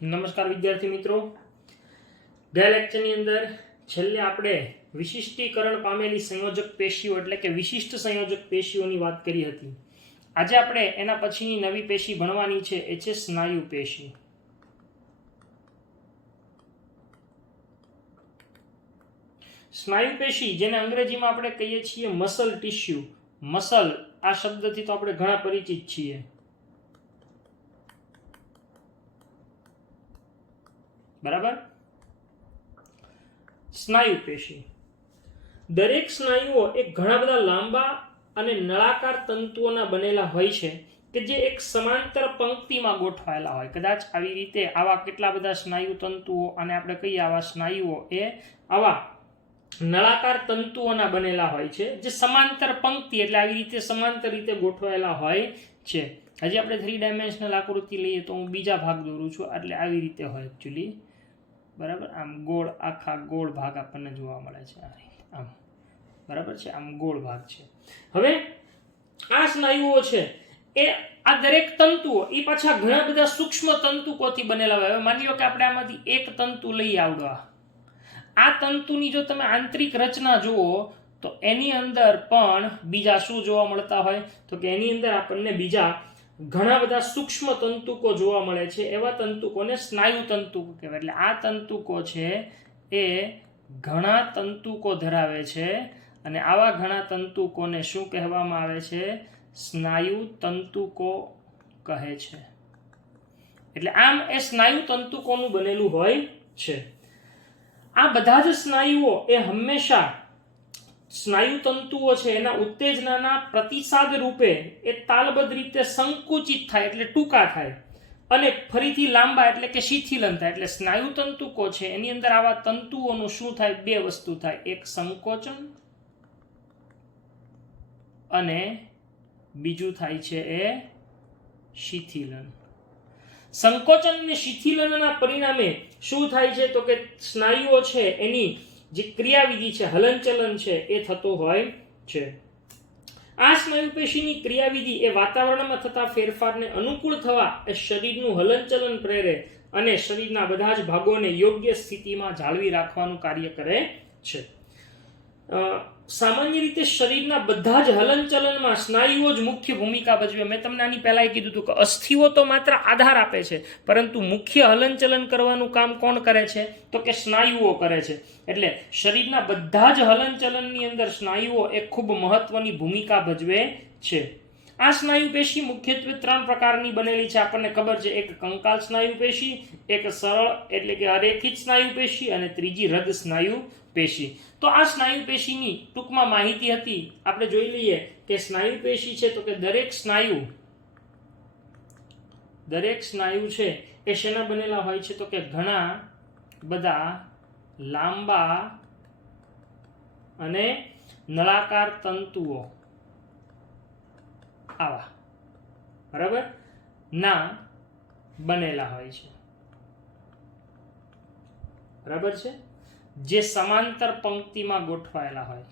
નમસ્કાર વિદ્યાર્થી મિત્રો, ગયા લેક્ચરની અંદર છેલ્લે આપણે વિશિષ્ટીકરણ પામેલી સંયોજક પેશીઓ એટલે કે વિશિષ્ટ સંયોજક પેશીઓની વાત કરી હતી. આજે આપણે એના પછીની નવી પેશી ભણવાની છે, એ છે સ્નાયુ પેશી. સ્નાયુ પેશી જેને અંગ્રેજીમાં આપણે કહીએ છીએ મસલ ટિશ્યુ. મસલ આ શબ્દથી તો આપણે ઘણા પરિચિત છીએ. બરાબર. સ્નાયુ પેશી, દરેક સ્નાયુઓ એક ઘણા બધા લાંબા અને નળાકાર તંતુઓના બનેલા હોય છે કે જે એક સમાંતર પંક્તિમાં ગોઠવાયેલા હોય. કદાચ આવી રીતે આવા કેટલા બધા સ્નાયુ તંતુઓ, અને આપણે કહીએ આવા સ્નાયુઓ એ આવા નળાકાર તંતુઓના બનેલા હોય છે જે સમાંતર પંક્તિ એટલે આવી રીતે સમાંતર રીતે ગોઠવાયેલા હોય છે. હજી આપણે 3 ડાયમેન્શનલ આકૃતિ લઈએ તો હું બીજા ભાગ દોરું છું, એટલે આવી રીતે હોય એકચ્યુઅલી. બરાબર, આમ ગોળ આખા ગોળ ભાગ આપણને જોવા મળે છે આમ. બરાબર છે, આમ ગોળ ભાગ છે. હવે આ સ્નાયુઓ છે એ આ દરેક તંતુઓ એ પાછા ઘણા બધા સૂક્ષ્મ તંતુકોથી બનેલા હોય. હવે માની લો કે આપણે આમાંથી એક તંતુ લઈ આવડવા, આ તંતુની જો તમે આંતરિક રચના જુઓ તો એની અંદર પણ બીજા શું જોવા મળતા હોય તો કે એની અંદર આપણને બીજા ઘણા બધા સૂક્ષ્મ તંતુકો જોવા મળે છે. એવા તંતુકોને સ્નાયુ તંતુકો કહેવાય. એટલે આ તંતુકો છે એ ઘણા તંતુકો ધરાવે છે, અને આવા ઘણા તંતુકોને શું કહેવામાં આવે છે? સ્નાયુ તંતુકો કહે છે. એટલે આમ એ સ્નાયુ તંતુકોનું બનેલું હોય છે. આ બધા જ સ્નાયુઓ એ હંમેશા સ્નાયુ તંતુઓ છે એના ઉત્તેજનાના પ્રતિસાદ રૂપે એ તાલબદ્ધ રીતે સંકુચિત થાય એટલે ટૂંકા થાય, અને ફરીથી લાંબા એટલે કે શિથિલન થાય. એટલે સ્નાયુ તંતુકો છે એની અંદર આવા તંતુઓનું શું થાય? બે વસ્તુ થાય, એક સંકોચન અને બીજું થાય છે એ શિથિલન. સંકોચન અને શિથિલનના પરિણામે શું થાય છે તો કે સ્નાયુઓ છે એની જે ક્રિયાવિધિ છે, હલનચલન છે એ થતો હોય છે. આ સ્નાયુ પેશીની ક્રિયાવિધિ એ વાતાવરણમાં થતા ફેરફારને અનુકૂળ થવા એ શરીરનું હલનચલન પ્રેરે અને શરીરના બધા જ ભાગોને યોગ્ય સ્થિતિમાં જાળવી રાખવાનું કાર્ય કરે છે. સામાન્ય રીતે શરીરના બધા જ હલનચલનમાં સ્નાયુઓ જ મુખ્ય ભૂમિકા ભજવે. મેં તમને આની પહેલા કીધું હતું કે અસ્થિઓ તો માત્ર આધાર આપે છે, પરંતુ મુખ્ય હલનચલન કરવાનું કામ કોણ કરે છે તો કે સ્નાયુઓ કરે છે. એટલે શરીરના બધા જ હલનચલનની અંદર સ્નાયુઓ એક ખૂબ મહત્વની ભૂમિકા ભજવે છે. આ સ્નાયુ પેશી મુખ્યત્વે 3 પ્રકારની બનેલી છે. આપણને ખબર છે, એક કંકાલ સ્નાયુ પેશી, એક સરળ એટલે કે અરેખિત સ્નાયુ પેશી, અને ત્રીજી હૃદ સ્નાયુ પેશી. તો આ સ્નાયુ પેશીની ટૂંકમાં માહિતી હતી. આપણે જોઈ લઈએ કે સ્નાયુ પેશી છે તો કે દરેક સ્નાયુ છે એ શેના બનેલા હોય છે તો કે ઘણા બધા લાંબા અને નળાકાર તંતુઓ આવા બરાબર ના બનેલા હોય છે. બરાબર છે, જે સમાંતર પંક્તિમાં ગોઠવાયેલા હોય.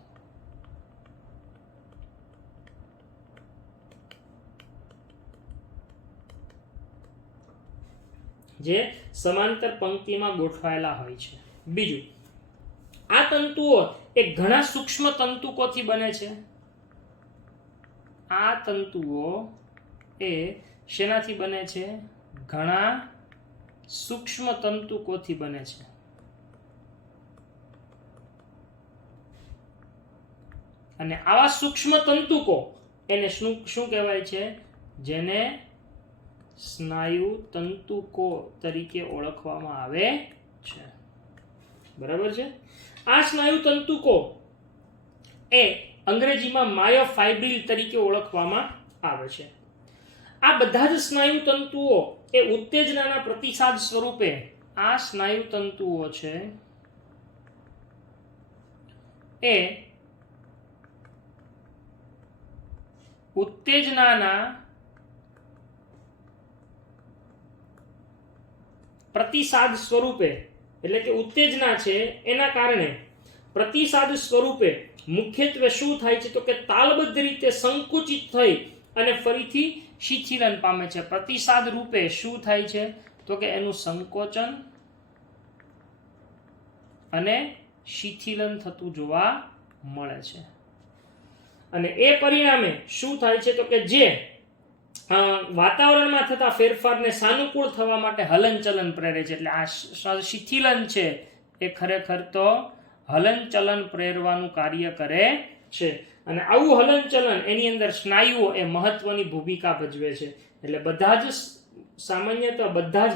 જે સમાંતર પંક્તિમાં ગોઠવાયેલા હોય છે. બીજું, આ તંતુઓ એ ઘણા સૂક્ષ્મ તંતુકોથી બને છે. આ તંતુઓ એ શેનાથી બને છે? ઘણા સૂક્ષ્મ તંતુકોથી બને છે. અને આવા સૂક્ષ્મ તંતુકો એને શું કહેવાય છે? જેને સ્નાયુ તંતુકો તરીકે ઓળખવામાં આવે છે. બરાબર છે. આ સ્નાયુ તંતુકો એ અંગ્રેજીમાં માયોફાઇબ્રિલ તરીકે ઓળખવામાં આવે છે. આ બધા જ સ્નાયુ તંતુઓ એ ઉત્તેજનાના પ્રતિસાદ સ્વરૂપે આ સ્નાયુ તંતુઓ છે એ ઉત્તેજનાના પ્રતિસાદ સ્વરૂપે એટલે કે ઉત્તેજના છે એના કારણે પ્રતિસાદ સ્વરૂપે મુખ્યત્વે શું થાય છે તો કે તાલબદ્ધ રીતે સંકુચિત થઈ અને ફરીથી શિથિલન પામે છે. પ્રતિસાદ રૂપે શું થાય છે? તો કે એનું સંકોચન અને શિથિલન થતું જોવા મળે છે. અને એ પરિણામે શું થાય છે તો કે જે વાતાવરણમાં થતા ફેરફારને સાનુકૂળ થવા માટે હલનચલન પ્રેરે છે. એટલે આ શિથિલન છે એ ખરેખર તો હલનચલન પ્રેરવાનું કાર્ય કરે છે. અને આવું હલનચલન એની અંદર સ્નાયુઓ એ મહત્વની ભૂમિકા ભજવે છે. એટલે બધા જ સામાન્યતઃ બધા જ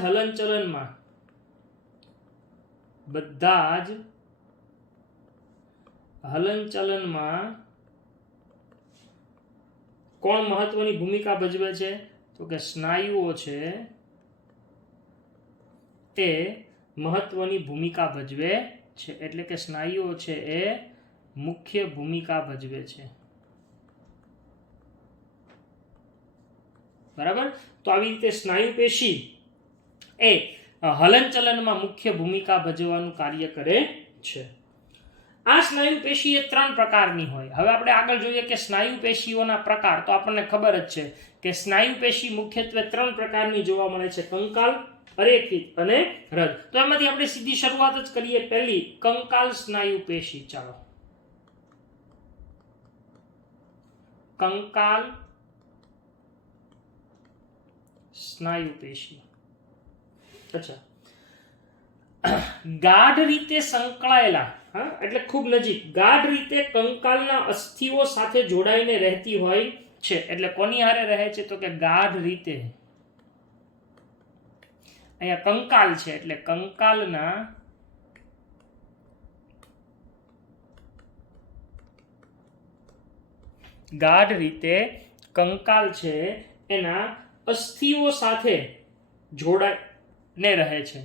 હલનચલનમાં કોણ મહત્વની ભૂમિકા ભજવે છે તો કે સ્નાયુઓ છે એ મહત્વની ભૂમિકા ભજવે છે. એટલે કે સ્નાયુઓ છે એ મુખ્ય ભૂમિકા ભજવે છે. બરાબર. તો આવી રીતે સ્નાયુ પેશી એ હલનચલનમાં મુખ્ય ભૂમિકા ભજવવાનું કાર્ય કરે છે. આ સ્નાયુ પેશી એ 3 પ્રકારની હોય. હવે આપણે આગળ જોઈએ કે સ્નાયુ પેશીઓના પ્રકાર. તો આપણને ખબર જ છે કે સ્નાયુ પેશી મુખ્યત્વે 3 પ્રકારની જોવા મળે છે: કંકાલ, અરેખિત અને રદ. તો એમાંથી આપણે સીધી શરૂઆત જ કરીએ. પહેલી કંકાલ સ્નાયુ પેશી. ચાલો, કંકાલ સ્નાયુ પેશી. અચ્છા, ગાઢ રીતે સંકળાયેલા, એટલે ખૂબ નજીક, ગાઢ રીતે કંકાલના અસ્થિઓ સાથે જોડાઈને રહેતી હોય છે. એટલે કોની હારે રહે છે તો કે ગાઢ રીતે. અહીંયા કંકાલ છે એટલે કંકાલના ગાઢ રીતે કંકાલ છે એના અસ્થિઓ સાથે જોડાઈને રહે છે.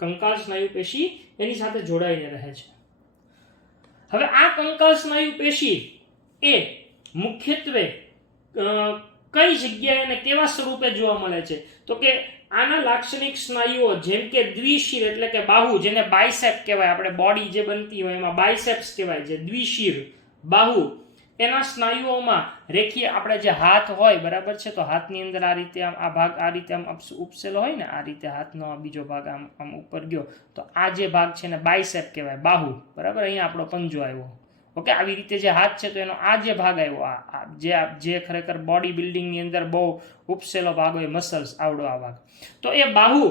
કંકાલ સ્નાયુ પેશી એની સાથે જોડાઈને રહે છે. હવે આ કંકાલ સ્નાયુ પેશી એ મુખ્યત્વે કઈ જગ્યાએ અને કેવા સ્વરૂપે જોવા મળે છે તો કે આના લાક્ષણિક સ્નાયુઓ જેમ કે દ્વિશિર એટલે કે બાહુ, જેને બાયસેપ કહેવાય, આપણે બોડી જે બનતી હોય એમાં બાયસેપ્સ કહેવાય છે. દ્વિશિર બાહુ એના સ્નાયુઓમાં રેખીય, આપણે જે હાથ હોય બરાબર છે, તો હાથની અંદર આ રીતે આમ આ ભાગ આ રીતે આમ ઉપસેલો હોય ને, આ રીતે હાથનો આ બીજો ભાગ આમ આમ ઉપર ગયો, તો આ જે ભાગ છે ને બાયસેપ કહેવાય, બાહુ. બરાબર, અહીંયા આપણો પંજો આવ્યો. ઓકે, આવી રીતે જે હાથ છે તો એનો આ જે ભાગ આવ્યો, આ જે ખરેખર બોડી બિલ્ડિંગની અંદર બહુ ઉપસેલો ભાગ હોય, મસલ્સ, આવડો આ ભાગ, તો એ બાહુ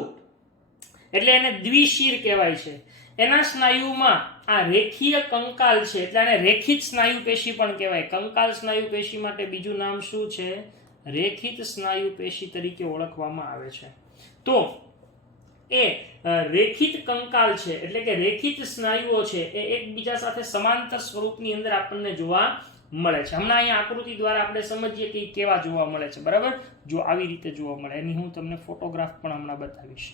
એટલે એને દ્વિશિર કહેવાય છે. એના સ્નાયુમાં આ રેખીય કંકાલ છે એટલે આને રેખિત સ્નાયુ પેશી પણ કહેવાય. કંકાલ સ્નાયુ પેશી માટે બીજું નામ શું છે? રેખિત સ્નાયુ પેશી તરીકે ઓળખવામાં આવે છે. તો એ રેખિત કંકાલ છે એટલે કે રેખિત સ્નાયુઓ છે એ એકબીજા સાથે સમાંતર સ્વરૂપની અંદર આપણને જોવા મળે છે. હમણાં અહીંયા આકૃતિ દ્વારા આપણે સમજીએ કે કેવા જોવા મળે છે. બરાબર, જો આવી રીતે જોવા મળે, એની હું તમને ફોટોગ્રાફ પણ હમણાં બતાવીશ.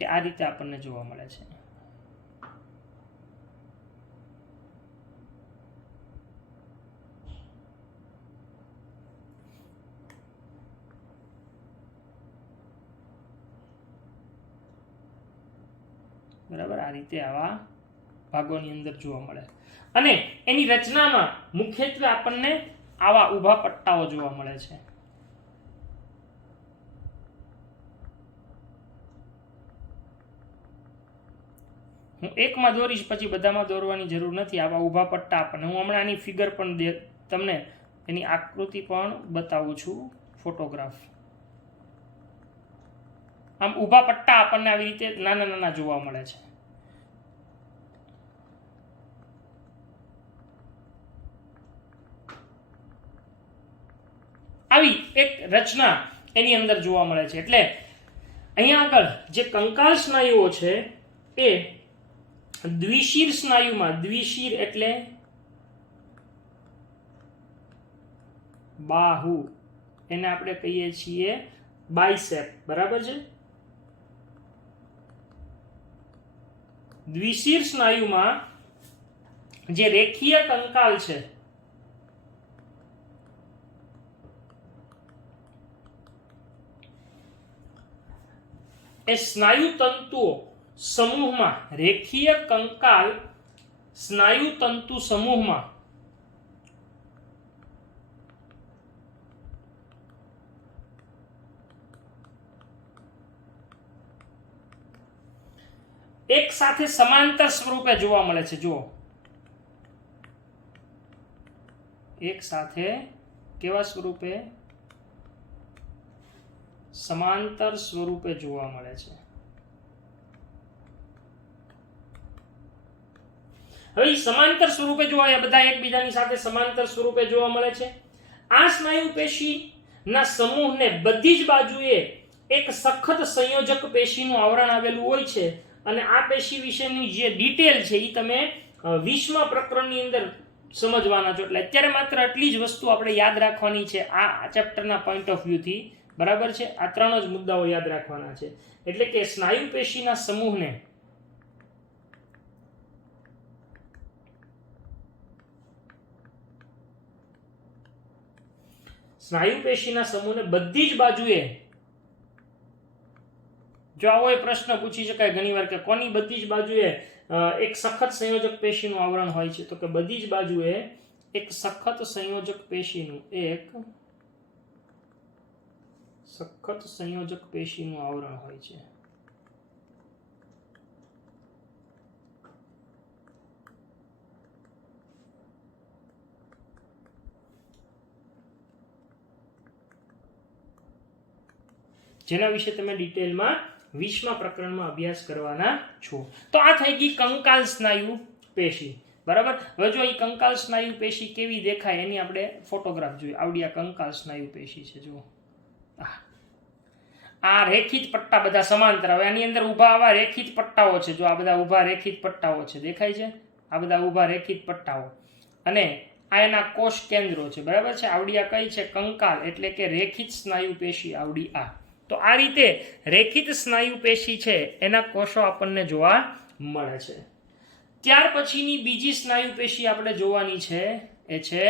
કે આ રીતે આપણને જોવા મળે છે. બરાબર, આ રીતે આવા ભાગોની અંદર જોવા મળે. અને એની રચનામાં મુખ્યત્વે આપણને આવા ઊભા પટ્ટાઓ જોવા મળે છે. હું એકમાં દોરીશ, પછી બધામાં દોરવાની જરૂર નથી. આવા ઊભા પટ્ટા આપણને, હું હમણાં એની ફિગર પણ તમને એની આકૃતિ પણ બતાવું છું, ફોટોગ્રાફ. આમ ઊભા પટ્ટા આપણને આવી રીતે નાના નાના જોવા મળે છે. આવી એક રચના એની અંદર જોવા મળે છે. એટલે અહીંયા આગળ જે કંકાલ સ્નાયુઓ છે એ દ્વિશિર સ્નાયુમાં, દ્વિશિર એટલે બાહુ, એને આપણે કહીએ છીએ બાયસેપ. બરાબર છે, દ્વિશિર સ્નાયુમાં જે રેખીય કંકાલ છે એ સ્નાયુ તંતુઓ સમૂહમાં, રેખીય કંકાલ સ્નાયુ તંતુ સમૂહમાં એક સાથે સમાંતર સ્વરૂપે જોવા મળે છે. જુઓ, એક સાથે કેવા સ્વરૂપે? સમાંતર સ્વરૂપે જોવા મળે છે. હવે સમાંતર સ્વરૂપે જોવા, બધા એકબીજાની સાથે સમાંતર સ્વરૂપે જોવા મળે છે. આ સ્નાયુ પેશીના સમૂહને બધી જ બાજુએ એક સખત સંયોજક પેશીનું આવરણ આવેલું હોય છે અને આ પેશી વિશેની જે ડિટેલ છે એ તમે 20મા પ્રકરણની અંદર સમજવાના છો. એટલે અત્યારે માત્ર આટલી જ વસ્તુ આપણે યાદ રાખવાની છે આ ચેપ્ટરના પોઈન્ટ ઓફ વ્યૂથી. બરાબર છે? આ 3 જ મુદ્દાઓ યાદ રાખવાના છે. એટલે કે સ્નાયુ પેશીના સમૂહને બધી જ બાજુએ, જો આવો એ પ્રશ્ન પૂછી શકાય ઘણીવાર કે કોની બધી જ બાજુએ એક સખત સંયોજક પેશીનું આવરણ હોય છે, તો કે બધી જ બાજુએ એક સખત સંયોજક પેશીનું આવરણ હોય છે. જેના વિશે તમે ડિટેલમાં 20મા પ્રકરણમાં અભ્યાસ કરવાના છો. તો આ થઈ ગઈ કંકાલ સ્નાયુ પેશી. બરાબર. હવે જો એ કંકાલ સ્નાયુ પેશી કેવી દેખાય એની આપણે ફોટોગ્રાફ જોઈએ. આવડી આ કંકાલ સ્નાયુ પેશી છે. જુઓ, આ રેખિત પટ્ટા બધા સમાંતર. હવે આની અંદર ઊભા આવા રેખિત પટ્ટાઓ છે. જો આ બધા ઊભા રેખિત પટ્ટાઓ છે, દેખાય છે? આ બધા ઊભા રેખિત પટ્ટાઓ અને આ એના કોષ કેન્દ્રો છે. બરાબર છે? આવડી આ કઈ છે? કંકાલ, એટલે કે રેખિત સ્નાયુ પેશી. આવડી આ. તો આ રીતે રેખિત સ્નાયુ પેશી છે એના કોષો આપણને જોવા મળે છે. ત્યાર પછીની બીજી સ્નાયુ પેશી આપણે જોવાની છે એ છે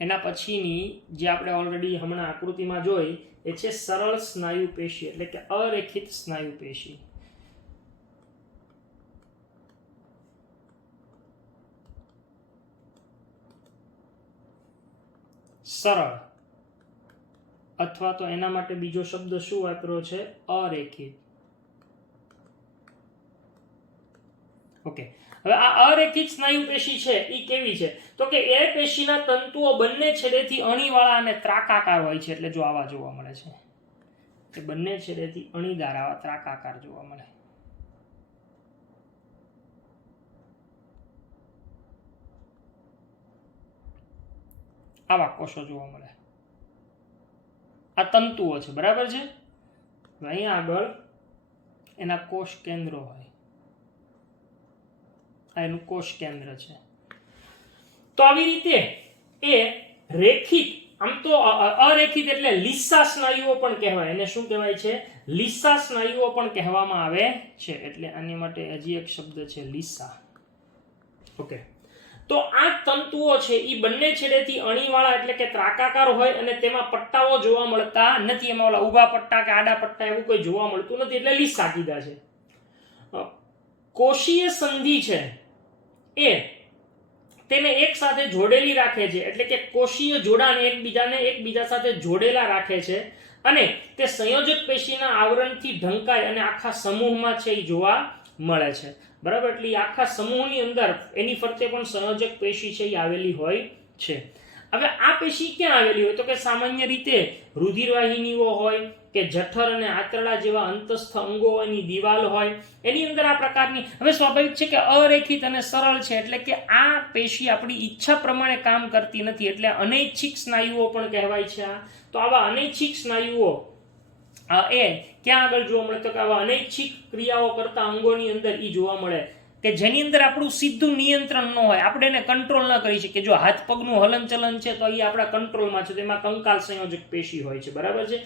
એના પછીની, જે આપણે ઓલરેડી હમણાં આકૃતિમાં જોઈ, એ છે સરળ સ્નાયુ પેશી, એટલે કે અરેખિત સ્નાયુ પેશી. સરળ અથવા તો એના માટે બીજો શબ્દ શું વાપર્યો છે? અરેખિત. ઓકે. હવે આ અરેખિત સ્નાયુ પેશી છે એ કેવી છે? તો કે એ પેશીના તંતુઓ બંને છેડેથી અણીવાળા અને ત્રાકાકાર હોય છે. એટલે જો આવા જોવા મળે છે કે બંને છેડેથી અણીદાર આવા ત્રાકાકાર જોવા મળે. આવા કોષો જોવા મળે. આ તંતુઓ છે. બરાબર છે? અહીંયા આગળ એના કોષ કેન્દ્રો હોય. આ એનું કોષ કેન્દ્ર છે. તો આવી રીતે એ રેખિત, આમ તો અરેખિત એટલે લીસા સ્નાયુઓ પણ કહેવાય. એને શું કહેવાય છે? લીસા સ્નાયુઓ પણ કહેવામાં આવે છે. એટલે આની માટે હજી એક શબ્દ છે, લીસા. ઓકે. તો આ તંતુઓ છે એ બંને છેડેથી અણીવાળા એટલે કે ત્રાકાકાર હોય અને તેમાં પટ્ટાઓ જોવા મળતા નથી. એમાં ઓલા ઊભા પટ્ટા કે આડા પટ્ટા એવું કોઈ જોવા મળતું નથી. એટલે લીસા કીધા છે. કોષીય સંધિ છે એ તેને એક સાથે જોડેલી રાખે છે. એટલે કે કોષીય જોડાણ એકબીજા સાથે જોડેલા રાખે છે અને તે સંયોજક પેશીના આવરણથી ઢંકાય અને આખા સમૂહમાં છે એ જોવા મળે છે. બરાબર. એટલે આખા સમૂહની અંદર એની ફરતે પણ સંયોજક પેશી છે એ આવેલી હોય છે. હવે આ પેશી ક્યાં આવેલી હોય? તો કે સામાન્ય રીતે રુધિરવાહિનીઓ હોય કે જઠર અને આંતરડા જેવા અંતસ્થ અંગોની દિવાલ હોય એની અંદર આ પ્રકારની. હવે સ્વાભાવિક છે કે અરેખિત અને સરળ છે એટલે કે આ પેશી આપણી ઈચ્છા પ્રમાણે કામ કરતી નથી. એટલે અનૈચ્છિક સ્નાયુઓ પણ કહેવાય છે. તો આવા અનૈચ્છિક સ્નાયુઓ એ ક્યાં આગળ જોવા મળે? તો કે આવા અનૈચ્છિક ક્રિયાઓ કરતા અંગોની અંદર ઈ જોવા મળે કે જેની અંદર આપણું સીધું નિયંત્રણ ન હોય, આપણે એને કંટ્રોલ ન કરી શકીએ. જો હાથ પગનું હલનચલન છે તો એ આપણા કંટ્રોલમાં છે. તેમાં કંકાલ સંયોજક પેશી હોય છે. બરાબર છે?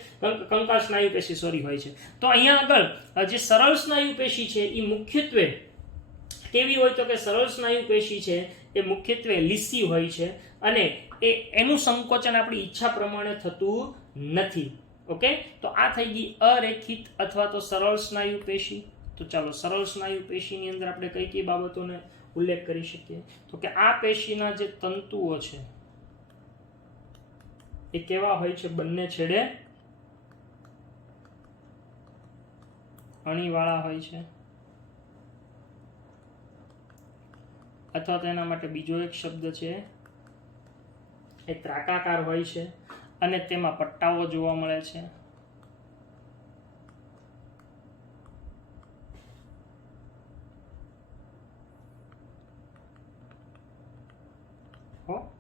કંકાલ સ્નાયુ પેશી હોય છે. તો અહીંયા આગળ જે સરળ સ્નાયુ પેશી છે એ મુખ્યત્વે કેવી હોય તો કે સરળ સ્નાયુ પેશી છે એ મુખ્યત્વે લીસી હોય છે અને એનું સંકોચન આપણી ઈચ્છા પ્રમાણે થતું નથી. ઓકે, તો આ થઈ ગઈ અરેખિત અથવા તો સરળ સ્નાયુ પેશી. તો ચાલો સરળ સ્નાયુ પેશીની અંદર આપણે કઈ કઈ બાબતોને ઉલ્લેખ કરી શકીએ? તો કે આ પેશીના જે તંતુઓ છે એ કેવા હોય છે? બંને છેડે અણીવાળા હોય છે, અથવા તો એના માટે બીજો એક શબ્દ છે એ ત્રાકાકાર હોય છે અને તેમાં પટ્ટાઓ જોવા મળે છે.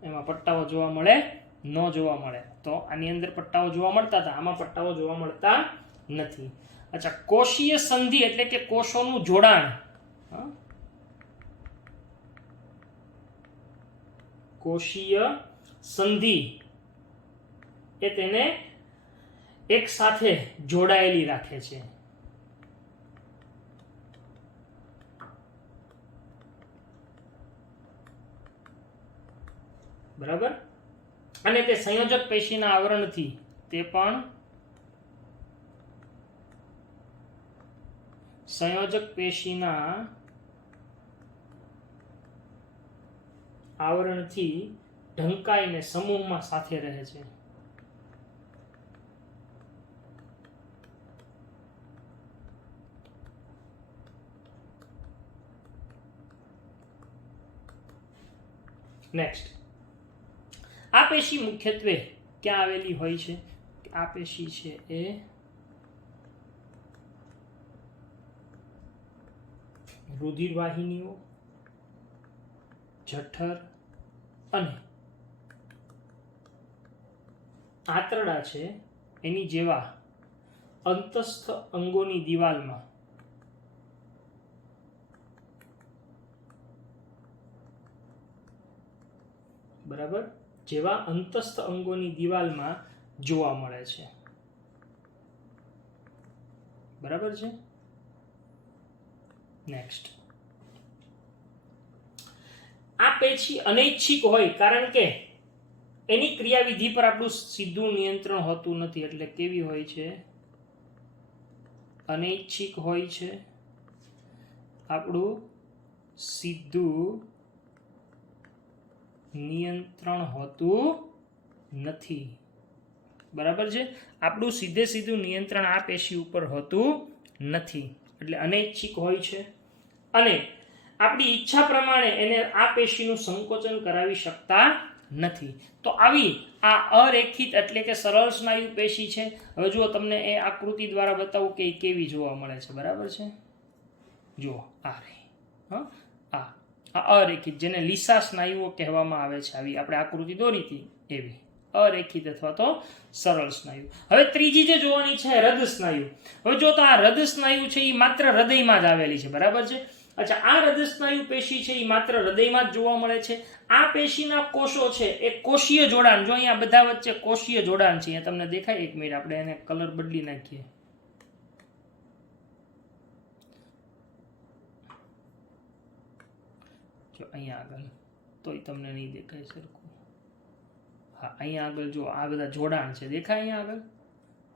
એમાં પટ્ટાઓ જોવા મળે ન જોવા મળે. તો આની અંદર પટ્ટાઓ જોવા મળતા હતા, આમાં પટ્ટાઓ જોવા મળતા નથી. અચ્છા, કોષીય સંધિ એટલે કે કોષોનું જોડાણ. કોષીય સંધિ એ તેને એક સાથે જોડાયેલી રાખે છે. બરાબર? અને તે સંયોજક પેશીના આવરણથી, તે પણ સંયોજક પેશીના આવરણથી ઢંકાઈને સમૂહમાં સાથે રહે છે. નેક્સ્ટ, આ પેશી મુખ્યત્વે ક્યાં આવેલી હોય છે? આ પેશી છે એ રુધિર વાહિનીઓ, જઠર અને આંતરડા છે એની જેવા અંતસ્થ અંગોની દિવાલમાં બરાબર, જેવા અંતસ્થ અંગોની દિવાલમાં જોવા મળે છે. બરાબર છે? નેક્સ્ટ, આ પેશી અનૈચ્છિક હોય કારણ કે એની ક્રિયાવિધિ પર આપણું સીધું નિયંત્રણ હોતું નથી. એટલે કેવી હોય છે? અનૈચ્છિક હોય છે, આપણું સીધું નિયંત્રણ હોતું નથી. બરાબર છે? આપણું સીધું નિયંત્રણ આ પેશી ઉપર હોતું નથી, એટલે અનૈચ્છિક હોય છે અને આપણી ઈચ્છા પ્રમાણે એને આ પેશીનું સંકોચન કરાવી શકતા નથી. તો આવી આ અરેખિત એટલે કે સરળ સ્નાયુ પેશી છે. હવે જુઓ, તમને એ આકૃતિ દ્વારા બતાવું કે કેવી જોવા મળે છે. બરાબર છે? જુઓ, આ રહી આ અરેખિત, જેને લીસા સ્નાયુઓ કહેવામાં આવે છે. આવી આપણે આકૃતિ દોરી હતી એવી અરેખિત અથવા તો સરળ સ્નાયુ. હવે ત્રીજી જે જોવાની છે હૃદ સ્નાયુ. હવે જો તો આ હૃદ સ્નાયુ છે એ માત્ર હૃદયમાં જ આવેલી છે. બરાબર છે? અચ્છા, આ હૃદ સ્નાયુ પેશી છે એ માત્ર હૃદયમાં જ જોવા મળે છે. આ પેશીના કોષો છે એ કોષીય જોડાણ, જો અહીંયા બધા વચ્ચે કોષીય જોડાણ છે, અહીંયા તમને દેખાય? એક મિનિટ, આપણે એને કલર બદલી નાખીએ. જો અહીંયા આગળ, તોય તમને નહીં દેખાય સરખું. હા, અહીંયા આગળ જો આ બધા જોડાણ છે, દેખાય? અહીંયા આગળ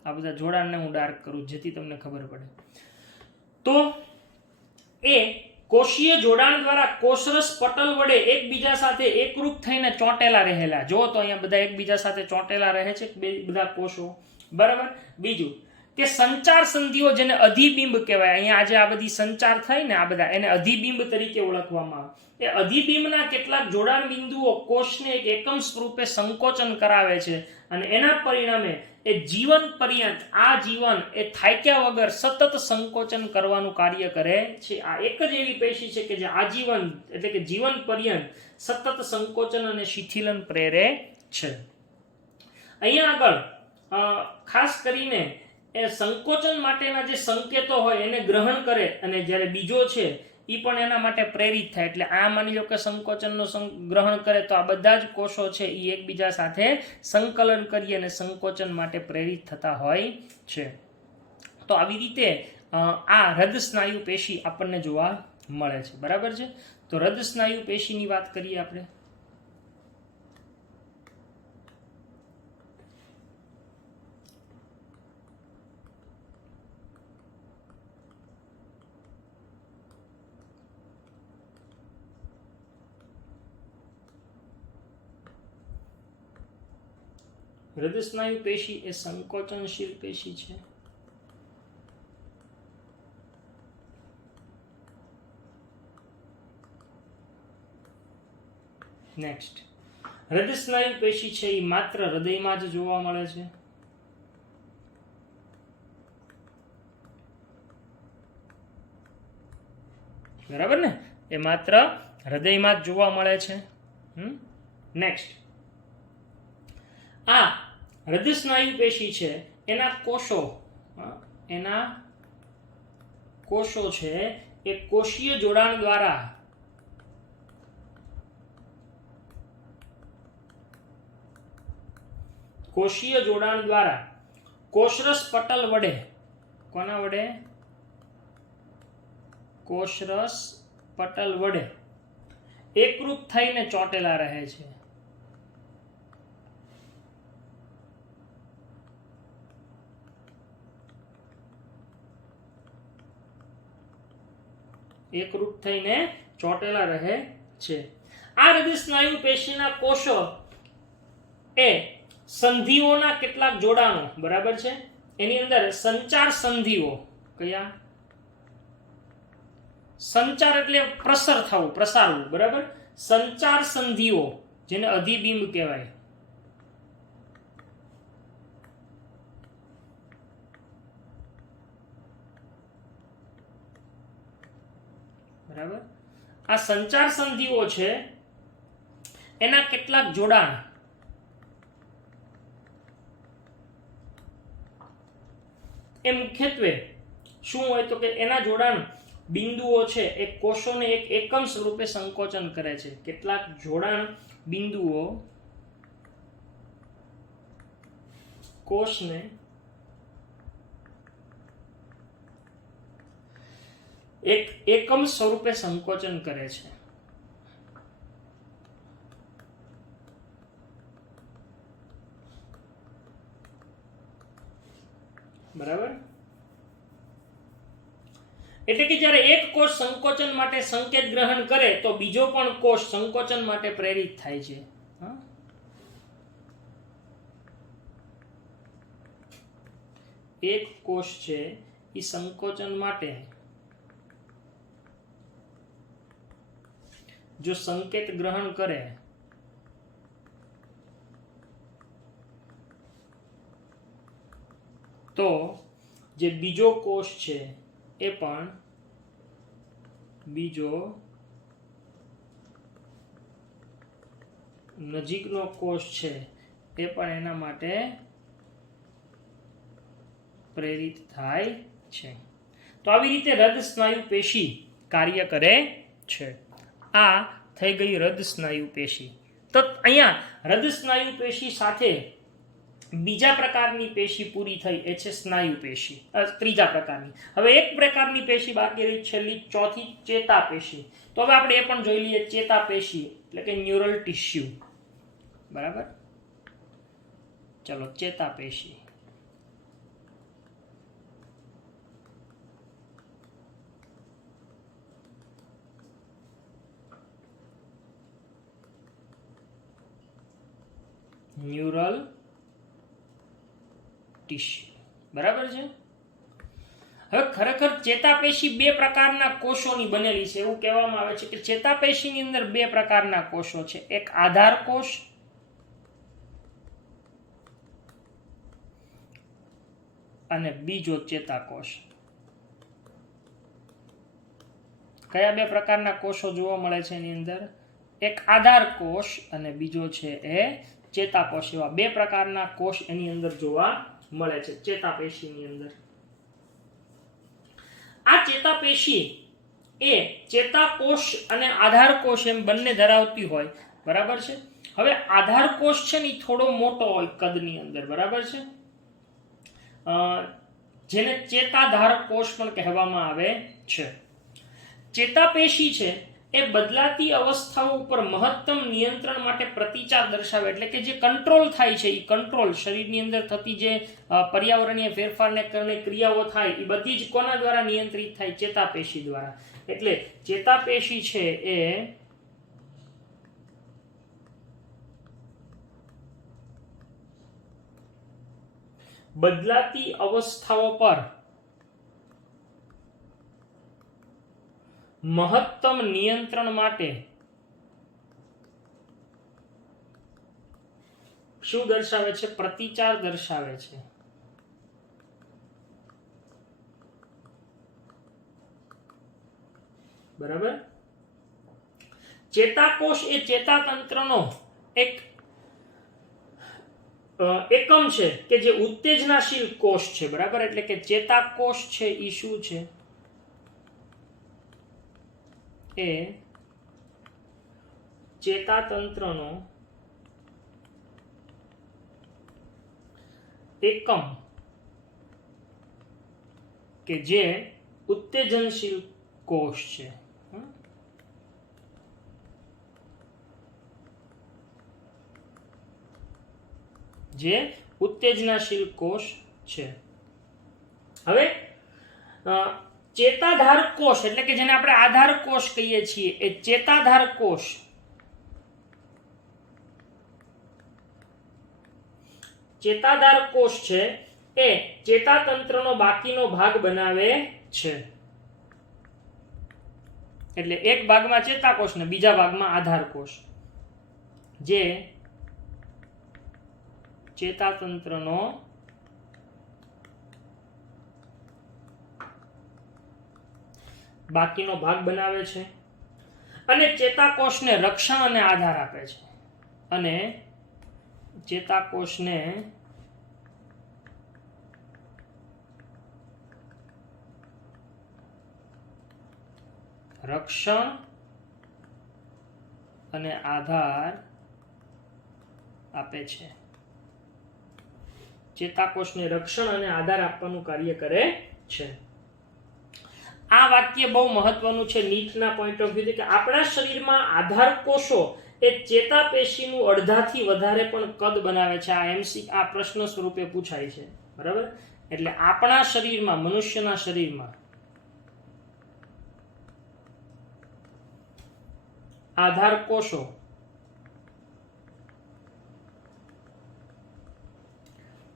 આ બધા જોડાણને હું ડાર્ક કરું જેથી તમને ખબર પડે. તો એ કોષીય જોડાણ દ્વારા કોષરસ પટલ વડે એકબીજા સાથે એકરૂપ થઈને ચોંટેલા રહેલા. જો તો અહીંયા બધા એકબીજા સાથે ચોંટેલા રહે છે બધા કોષો. બરાબર? બીજું કે સંચાર સંધિઓ, જેને અધિબિંબ કહેવાય. અહીંયા આજે આ બધી સંચાર થઈ ને, આ બધા એને અધિબિંબ તરીકે ઓળખવામાં આવે. એ અધિબિંબના કેટલાક જોડાણ બિંદુઓ કોષને એક એકમ સ્વરૂપે સંકોચન કરાવે છે અને એના પરિણામે એ જીવન પર્યંત આજીવન એ થાક્યા વગર સતત સંકોચન કરવાનું કાર્ય કરે છે. આ એક જ એવી પેશી છે કે જે આજીવન એટલે કે જીવન પર્યંત સતત સંકોચન અને શિથિલન પ્રેરે છે. અહીંયા આગળ ખાસ કરીને એ સંકોચન માટેના જે સંકેતો હોય એને ગ્રહણ કરે અને જ્યારે બીજો છે એ પણ એના માટે પ્રેરિત થાય. એટલે આ માની લો કે સંકોચનનો ગ્રહણ કરે તો આ બધા જ કોષો છે એ એકબીજા સાથે સંકલન કરી અને સંકોચન માટે પ્રેરિત થતા હોય છે. તો આવી રીતે આ હૃદ સ્નાયુ પેશી આપણને જોવા મળે છે, બરાબર છે. તો હૃદ સ્નાયુ પેશીની વાત કરીએ આપણે. હૃદય સ્નાયુ પેશી એ સંકોચનશીલ પેશી છે. નેક્સ્ટ, હૃદય સ્નાયુ પેશી છે એ માત્ર હૃદયમાં જ જોવા મળે છે. બરાબર ને, એ માત્ર હૃદયમાં જ જોવા મળે છે. નેક્સ્ટ, આ હૃદય સ્નાયુ પેશી છે એના કોષો છે એ કોષીય જોડાણ દ્વારા કોષરસ પટલ વડે, કોના વડે? કોષરસ પટલ વડે એકરૂપ થઈને ચોંટેલા રહે છે. એકરૂપ થઈને ચોંટેલા રહે છે. આ હૃદય સ્નાયુ પેશીના કોષો એ સંધિઓના કેટલાક જોડાણો, બરાબર છે, એની અંદર સંચાર સંધિઓ, કયા? સંચાર એટલે પ્રસર થવું, પ્રસારવું, બરાબર. સંચાર સંધિઓ જેને અધિબિંબ કહેવાય, બરાબર. આ સંચાર સંધિઓ છે એના કેટલાક જોડાણ એ મુખ્યત્વે શું હોય તો કે એના જોડાણ બિંદુઓ છે એ કોષોને એક એકમ સ્વરૂપે સંકોચન કરે છે. કેટલાક જોડાણ બિંદુઓ કોષને એક એકમ સ્વરૂપે સંકોચન કરે છે. બરાબર. એટલે કે જ્યારે એક કોષ સંકોચન માટે સંકેત ગ્રહણ કરે તો બીજો પણ કોષ સંકોચન માટે પ્રેરિત થાય છે. એક કોષ છે એ સંકોચન માટે જો સંકેત ગ્રહણ કરે તો જે બીજો કોષ છે એ પણ બીજો નજીકનો કોષ છે એ પણ એના માટે પ્રેરિત થાય છે. તો આવી રીતે હૃદ સ્નાયુ પેશી કાર્ય કરે છે. આ થઈ ગઈ હૃદ સ્નાયુ પેશી. તો અહીંયા હૃદ સ્નાયુ પેશી સાથે બીજા પ્રકારની પેશી પૂરી થઈ, એ છે સ્નાયુ પેશી, ત્રીજા પ્રકારની. હવે એક પ્રકારની પેશી બાકી રહી, છેલ્લી ચોથી, ચેતા પેશી. તો હવે આપણે એ પણ જોઈ લઈએ. ચેતા પેશી એટલે કે ન્યુરલ ટિશ્યુ, બરાબર. ચલો, ચેતા પેશી. ન્યુરલ ટિશ્યુ, બરાબર છે. હવે ખરેખર ચેતાપેશી બે પ્રકારના કોષોની બનેલી છે. એવું કહેવામાં આવે છે કે ચેતાપેશીની અંદર બે પ્રકારના કોષો છે. એક આધાર કોષ અને બીજો ચેતાકોષ. કયા બે પ્રકારના કોષો જોવા મળે છે એની અંદર? એક આધાર કોષ અને બીજો છે એ ચેતાકોષ. એવા બે પ્રકારના કોષ એની અંદર જોવા મળે છે ચેતાપેશીની અંદર. આ ચેતાપેશી એ ચેતાકોષ અને આધાર કોષ એમ બંને ધરાવતી હોય, બરાબર છે. હવે આધાર કોષ છે ને થોડો મોટો હોય કદની અંદર, બરાબર છે, જેને ચેતાધાર કોષ પણ કહેવામાં આવે છે. ચેતાપેશી છે એ બદલાતી અવસ્થાઓ ઉપર મહત્તમ નિયંત્રણ માટે પ્રતિચાર દર્શાવે, એટલે કે જે કંટ્રોલ થાય છે એ કંટ્રોલ શરીરની અંદર થતી જે પર્યાવરણીય ફેરફારને કારણે ક્રિયાઓ થાય એ બધી જ કોના દ્વારા નિયંત્રિત થાય? ચેતાપેશી દ્વારા. એટલે ચેતાપેશી છે એ બદલાતી અવસ્થાઓ પર મહત્તમ નિયંત્રણ માટે શું દર્શાવે છે? પ્રતિચાર દર્શાવે છે. બરાબર. ચેતાકોષ એ ચેતાતંત્રનો એક એકમ છે કે જે ઉત્તેજનાશીલ કોષ છે. બરાબર. એટલે કે ચેતાકોષ છે એ શું છે? એ ચેતાતંત્રનો એકમ કે જે ઉત્તેજનશીલ કોષ છે. જે ઉત્તેજનાશીલ કોષ છે. હવે ચેતાધાર કોષ એટલે કે જેને આપણે આધાર કોષ કહીએ છીએ એ ચેતાધાર કોષ છે એ ચેતાતંત્રનો બાકીનો ભાગ બનાવે છે. એટલે એક ભાગમાં ચેતાકોષ ને બીજા ભાગમાં આધાર કોષ, જે ચેતાતંત્રનો બાકીનો ભાગ બનાવે છે અને ચેતાકોષને રક્ષણ અને આધાર આપે છે. અને ચેતાકોષને રક્ષણ અને આધાર આપે છે. ચેતાકોષને રક્ષણ અને આધાર આપવાનું કાર્ય કરે છે. આ વાક્ય બહુ મહત્વનું છે નીટના પોઈન્ટ ઓફ વ્યૂથી, કે આપણા શરીરમાં આધાર કોષો એ ચેતાપેશીનું અડધાથી વધારે પણ કદ બનાવે છે. આ પ્રશ્ન સ્વરૂપે પૂછાય છે. બરાબર. એટલે આપણા શરીરમાં, મનુષ્યના શરીરમાં આધાર કોષો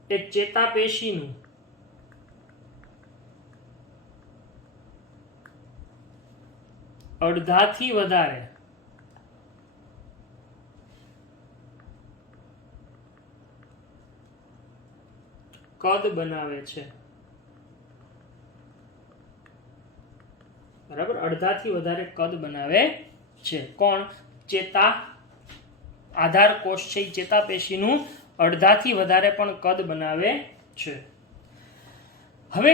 એ ચેતાપેશીનું અડધાથી વધારે કદ બનાવે છે. બરાબર. અડધાથી વધારે કદ બનાવે છે. કોણ? આધાર કોષ છે એ ચેતાપેશીનું અડધાથી વધારે પણ કદ બનાવે છે. હવે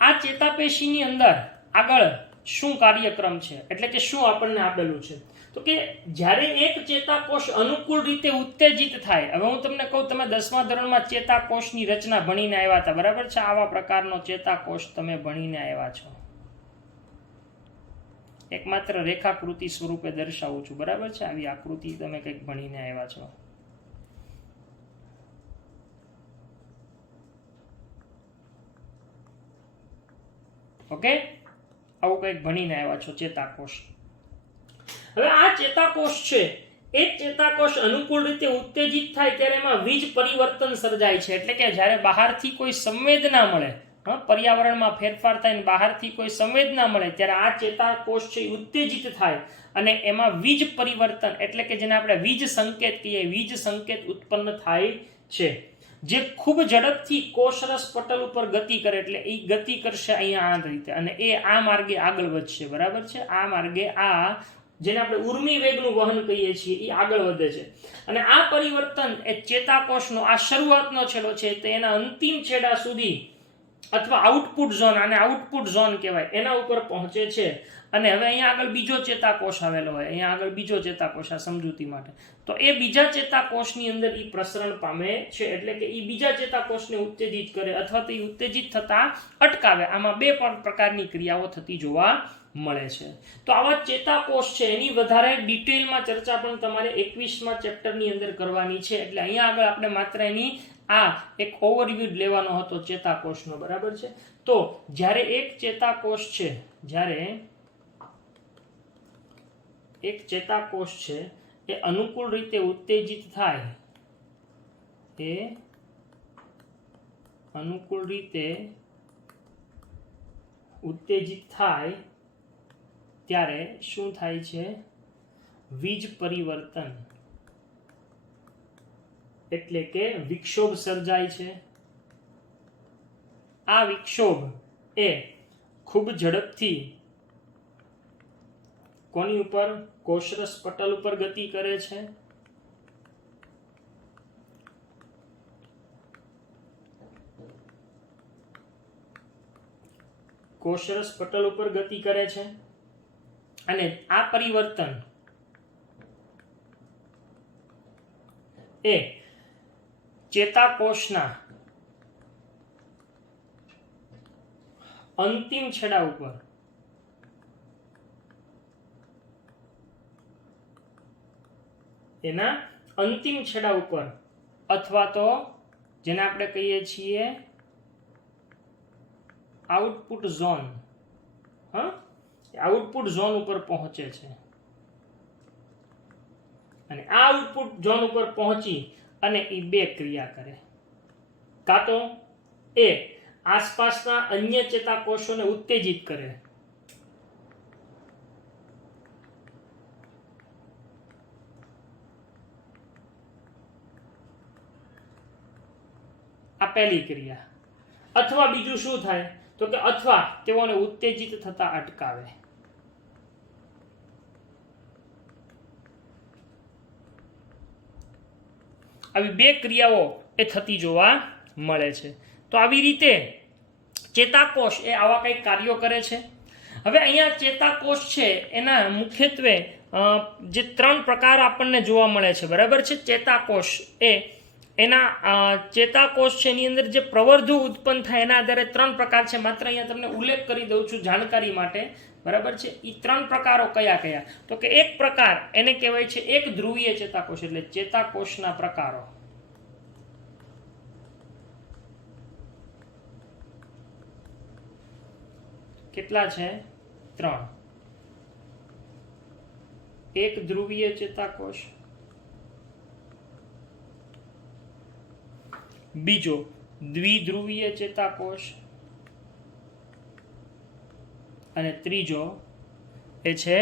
આ ચેતાપેશીની અંદર આગળ શું કાર્યક્રમ છે, એટલે કે શું આપણને આપેલું છે? તો કે જ્યારે એક ચેતાકોષ અનુકૂળ રીતે ઉત્તેજિત થાય, હવે હું તમને કહું, તમે 10મા ધોરણમાં ચેતાકોષની રચના ભણીને આવ્યા હતા. બરાબર છે. આવા પ્રકારનો ચેતાકોષ તમે ભણીને આવ્યા છો. એકમાત્ર રેખાકૃતિ સ્વરૂપે દર્શાવું છું. બરાબર છે. આવી આકૃતિ તમે કંઈક ભણીને આવ્યા છો. ઓકે, આવું કંઈક ભણીને આવ્યા છો. ચેતાકોષ. હવે આ ચેતાકોષ છે એ ચેતાકોષ અનુકૂળ રીતે ઉત્તેજિત થાય ત્યારે એમાં વીજ પરિવર્તન સર્જાય છે. એટલે કે જ્યારે બહારથી કોઈ સંવેદના મળે, પર્યાવરણમાં ફેરફાર થાય, બહારથી કોઈ સંવેદના મળે, ત્યારે આ ચેતાકોષ છે ઉત્તેજિત થાય અને એમાં વીજ પરિવર્તન એટલે કે જેને આપણે વીજ સંકેત કહીએ, વીજ સંકેત ઉત્પન્ન થાય છે, જે ખૂબ ઝડપથી કોષરસ પટલ ઉપર ગતિ કરે. એટલે એ ગતિ કરશે અહીંયા આ રીતે અને એ આ માર્ગે આગળ વધશે. બરાબર છે. આ માર્ગે આ જેને આપણે ઉર્મી વેગનું વહન કહીએ છીએ એ આગળ વધે છે. અને આ પરિવર્તન એ ચેતાકોષનો આ શરૂઆતનો છેડો છે તે એના અંતિમ છેડા સુધી અથવા આઉટપુટ ઝોન, આને આઉટપુટ ઝોન કહેવાય, એના ઉપર પહોંચે છે. અને હવે અહીંયા આગળ બીજો ચેતાકોષ આવેલો હોય, અહીંયા આગળ બીજો ચેતાકોષ આ સમજૂતી માટે, તો એ બીજા ચેતાકોષની અંદર એ પ્રસરણ પામે છે. એટલે કે એ બીજા ચેતાકોષને ઉત્તેજિત કરે અથવા તો એ ઉત્તેજિત થતા અટકાવે. આમાં બે પ્રકારની ક્રિયાઓ થતી જોવા મળે છે. તો આવા ચેતાકોષ છે એની વધારે ડિટેલમાં ચર્ચા પણ તમારે 21મા ચેપ્ટરની અંદર કરવાની છે. એટલે અહીંયા આગળ આપણે માત્ર એની આ એક ઓવરવ્યુ લેવાનો હતો ચેતાકોષનો, બરાબર છે. તો જ્યારે એક ચેતાકોષ છે એ અનુકૂળ રીતે ઉત્તેજિત થાય, ત્યારે શું થાય છે? વીજ પરિવર્તન એટલે કે વિક્ષોભ સર્જાય છે. આ વિક્ષોભ એ ખૂબ ઝડપથી કોની ઉપર? કોષરસ પટલ ઉપર ગતિ કરે છે. કોષરસ પટલ ઉપર ગતિ કરે છે અને આ પરિવર્તન એ ચેતાકોષના અંતિમ છેડા ઉપર અથવા તો જેને આપણે કહીએ છીએ આઉટપુટ ઝોન, આઉટપુટ ઝોન ઉપર પહોંચે છે. અને આ આઉટપુટ ઝોન ઉપર પહોંચી અને એ બે ક્રિયા કરે. કાં તો એ આસપાસના અન્ય ચેતાકોષોને ઉત્તેજિત કરે, આ પહેલી ક્રિયા. અથવા બીજું શું થાય? તો કે અથવા તેઓને ઉત્તેજિત થતા અટકાવે. આવી બે ક્રિયાઓ એ થતી જોવા મળે છે. તો આવી રીતે ચેતાકોષ એ આવા કંઈક કાર્યો કરે છે. હવે અહીંયા ચેતાકોષ છે એના મુખ્યત્વે જે 3 પ્રકાર આપણને જોવા મળે છે, બરાબર છે. ચેતાકોષ ચેતાકોષ છે એની અંદર જે પ્રવર્ધો ઉત્પન્ન થાય એના આધારે 3 પ્રકાર છે. માત્ર અહીંયા તમને ઉલ્લેખ કરી દઉં છું જાણકારી માટે, બરાબર છે. એ 3 પ્રકારો કયા? તો કે એક પ્રકાર એને કહેવાય છે એક ધ્રુવીય ચેતાકોષ, એટલે ચેતાકોષના પ્રકારો. કેટલા છે? 3. એક ધ્રુવીય ચેતાકોષ, બીજો દ્વિધ્રુવીય ચેતાકોષ અને ત્રીજો એ છે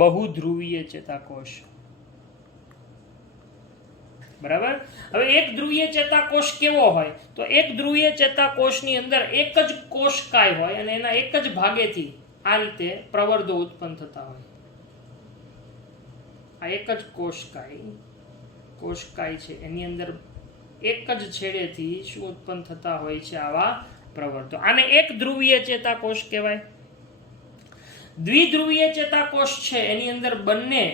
બહુધ્રુવીય ચેતાકોષ, બરાબર. હવે એક ધ્રુવીય ચેતાકોષ કેવો હોય? તો એક ધ્રુવીય ચેતાકોષની અંદર એક જ કોષકાય હોય અને એના એક જ ભાગેથી આ રીતે પ્રવર્ધો ઉત્પન્ન થતા હોય. આ એક જ કોષકાય છે એની અંદર એક જ છેડેથી શું ઉત્પન્ન થતા હોય છે? આવા પ્રવર્ધો. આને એક ધ્રુવીય ચેતાકોષ કહેવાય. દ્વિધ્રુવીય ચેતાકોષ છે એની અંદર બંને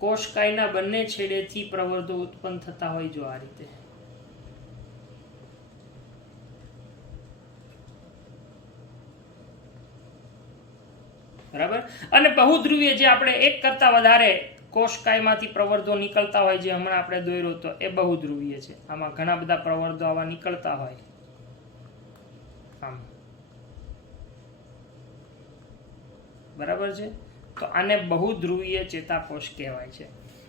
કોષકાયના બંને છેડેથી પ્રવર્ધો ઉત્પન્ન થતા હોય, જો આ રીતે. બરાબર. અને બહુધ્રુવીય જે આપણે એક કરતા વધારે કોષકાયમાંથી પ્રવર્ધો નીકળતા હોય, જે હમણાં આપણે દોર્યો હતો, એ બહુધ્રુવીય છે. આમાં ઘણા બધા પ્રવર્ધો આવા નીકળતા હોય આમ, બરાબર છે. તો આને બહુધ્રુવીય ચેતાકોષ કહેવાય છે.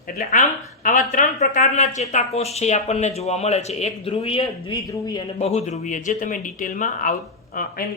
એટલે આમ આવા 3 પ્રકારના ચેતાકોષ છે આપણને જોવા મળે છે: એક ધ્રુવીય, દ્વિધ્રુવીય અને બહુધ્રુવીય, જે તમે ડિટેલમાં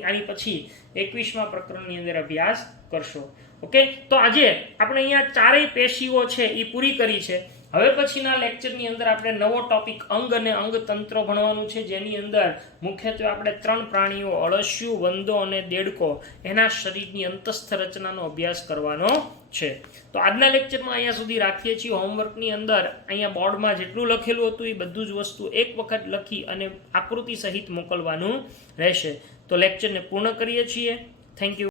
આની પછી 21મા પ્રકરણની અંદર અભ્યાસ કરશો. ઓકે, તો આજે આપણે અહીંયા 4 પેશીઓ છે એ પૂરી કરી છે. હવે પછીના લેક્ચરની અંદર આપણે નવો ટોપિક અંગ અને અંગતંત્ર ભણવાનું છે, જેની અંદર મુખ્યત્વે આપણે 3 પ્રાણીઓ અળસિયું, વંદો અને દેડકો એના શરીરની અંતસ્થ રચનાનો અભ્યાસ કરવાનો છે. તો આજના લેક્ચરમાં અહીંયા સુધી રાખીએ છીએ. હોમવર્કની અંદર અહીંયા બોર્ડમાં જેટલું લખેલું હતું એ બધું જ વસ્તુ એક વખત લખી અને આકૃતિ સહિત મોકલવાનું રહેશે. તો લેક્ચરને પૂર્ણ કરીએ છીએ. Thank you.